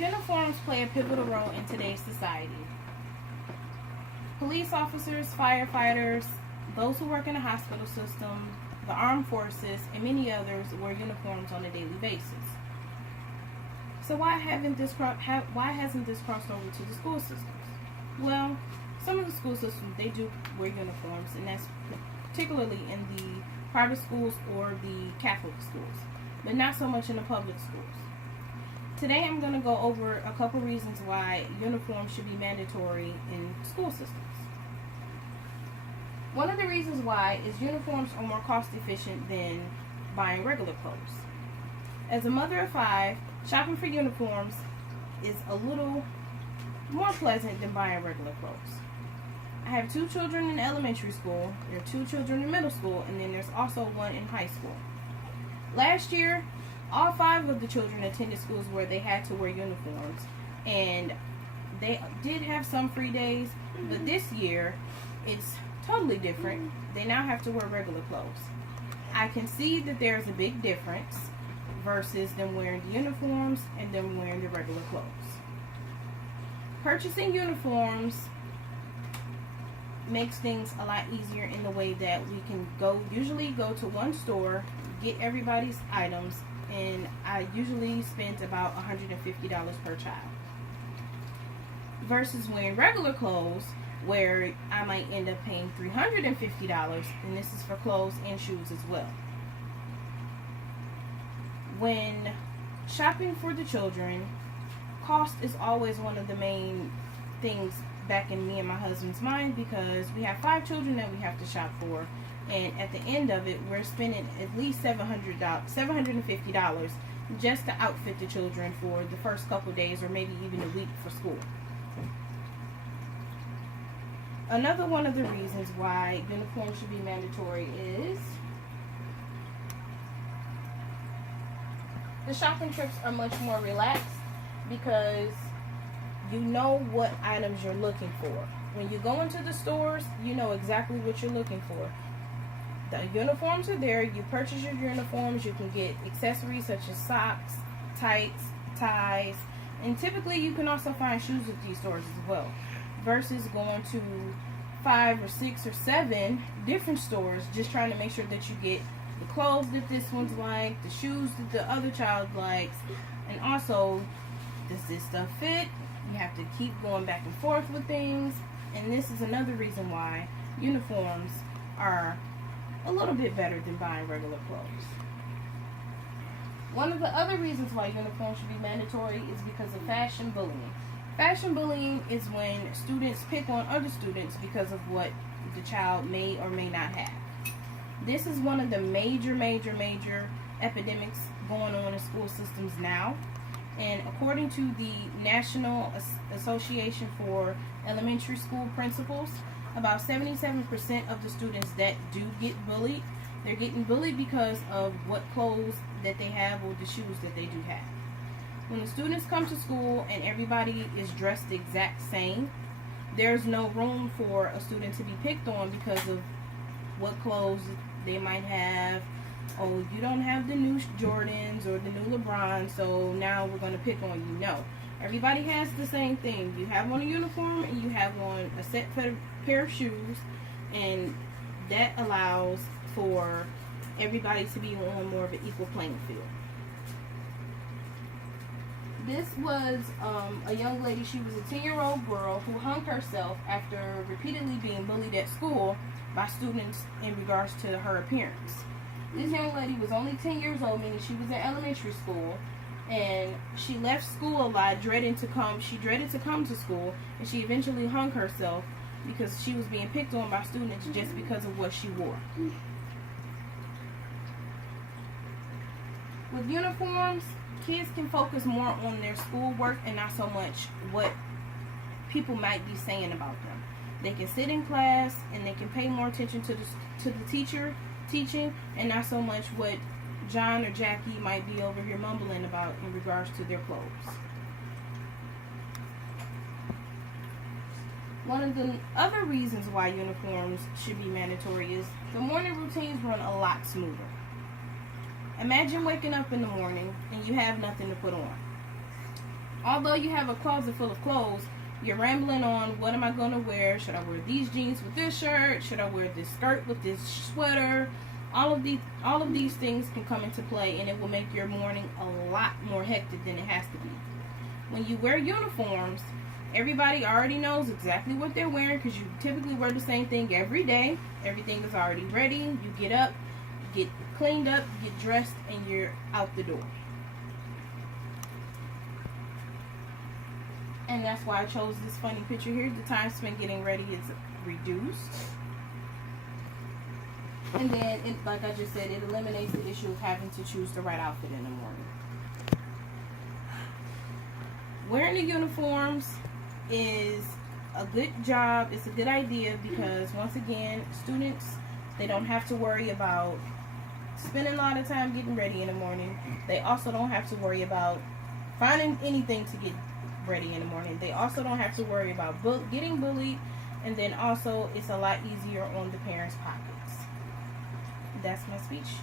Uniforms play a pivotal role in today's society. Police officers, firefighters, those who work in the hospital system, the armed forces, and many others wear uniforms on a daily basis. So why hasn't this crossed over to the school systems? Well, some of the school systems, they do wear uniforms, and that's particularly in the private schools or the Catholic schools, but not so much in the public schools. Today I'm going to go over a couple reasons why uniforms should be mandatory in school systems. One of the reasons why is uniforms are more cost efficient than buying regular clothes. As a mother of 5, shopping for uniforms is a little more pleasant than buying regular clothes. I have 2 children in elementary school, there are 2 children in middle school, and then there's also 1 in high school. Last year, all 5 of the children attended schools where they had to wear uniforms, and they did have some free days, but this year it's totally different. They now have to wear regular clothes. I can see that there's a big difference versus them wearing the uniforms and them wearing the regular clothes. Purchasing uniforms makes things a lot easier in the way that we can usually go to one store, get everybody's items, and I usually spend about $150 per child. Versus wearing regular clothes, where I might end up paying $350, and this is for clothes and shoes as well. When shopping for the children, cost is always one of the main things back in me and my husband's mind, because we have 5 children that we have to shop for, and at the end of it we're spending at least $750 just to outfit the children for the first couple days or maybe even a week for school. Another one of the reasons why uniforms should be mandatory is the shopping trips are much more relaxed, because you know what items you're looking for. When you go into the stores, you know exactly what you're looking for. The uniforms are there. You purchase your uniforms. You can get accessories such as socks, tights, ties, and typically you can also find shoes at these stores as well. Versus going to 5 or 6 or 7 different stores just trying to make sure that you get the clothes that this one's like, the shoes that the other child likes, and also, does this stuff fit? You have to keep going back and forth with things, and this is another reason why uniforms are a little bit better than buying regular clothes. One of the other reasons why uniforms should be mandatory is because of fashion bullying. Fashion bullying is when students pick on other students because of what the child may or may not have. This is one of the major epidemics going on in school systems now. And according to the National Association for Elementary School Principals, about 77% of the students that do get bullied, they're getting bullied because of what clothes that they have or the shoes that they do have. When the students come to school and everybody is dressed the exact same, there's no room for a student to be picked on because of what clothes they might have. Oh, you don't have the new Jordans or the new LeBron, so now we're going to pick on you. No. Everybody has the same thing. You have on a uniform and you have on a set pair of shoes, and that allows for everybody to be on more of an equal playing field. This was a young lady. She was a 10-year-old girl who hung herself after repeatedly being bullied at school by students in regards to her appearance. This young lady was only 10 years old, meaning she was in elementary school, and she left school a lot, she dreaded to come to school, and she eventually hung herself because she was being picked on by students just because of what she wore. With uniforms, kids can focus more on their schoolwork and not so much what people might be saying about them. They can sit in class and they can pay more attention to the teacher teaching, and not so much what John or Jackie might be over here mumbling about in regards to their clothes. One of the other reasons why uniforms should be mandatory is the morning routines run a lot smoother. Imagine waking up in the morning and you have nothing to put on. Although you have a closet full of clothes, you're rambling on, what am I going to wear? Should I wear these jeans with this shirt? Should I wear this skirt with this sweater? All of these things can come into play, and it will make your morning a lot more hectic than it has to be. When you wear uniforms, everybody already knows exactly what they're wearing because you typically wear the same thing every day. Everything is already ready. You get up, you get cleaned up, you get dressed, and you're out the door. And that's why I chose this funny picture here. The time spent getting ready is reduced. And then, like I just said, it eliminates the issue of having to choose the right outfit in the morning. Wearing the uniforms is a good job. It's a good idea because, once again, students, they don't have to worry about spending a lot of time getting ready in the morning. They also don't have to worry about finding anything to get ready in the morning. They also don't have to worry about getting bullied. And then also, it's a lot easier on the parents' pockets. That's my speech.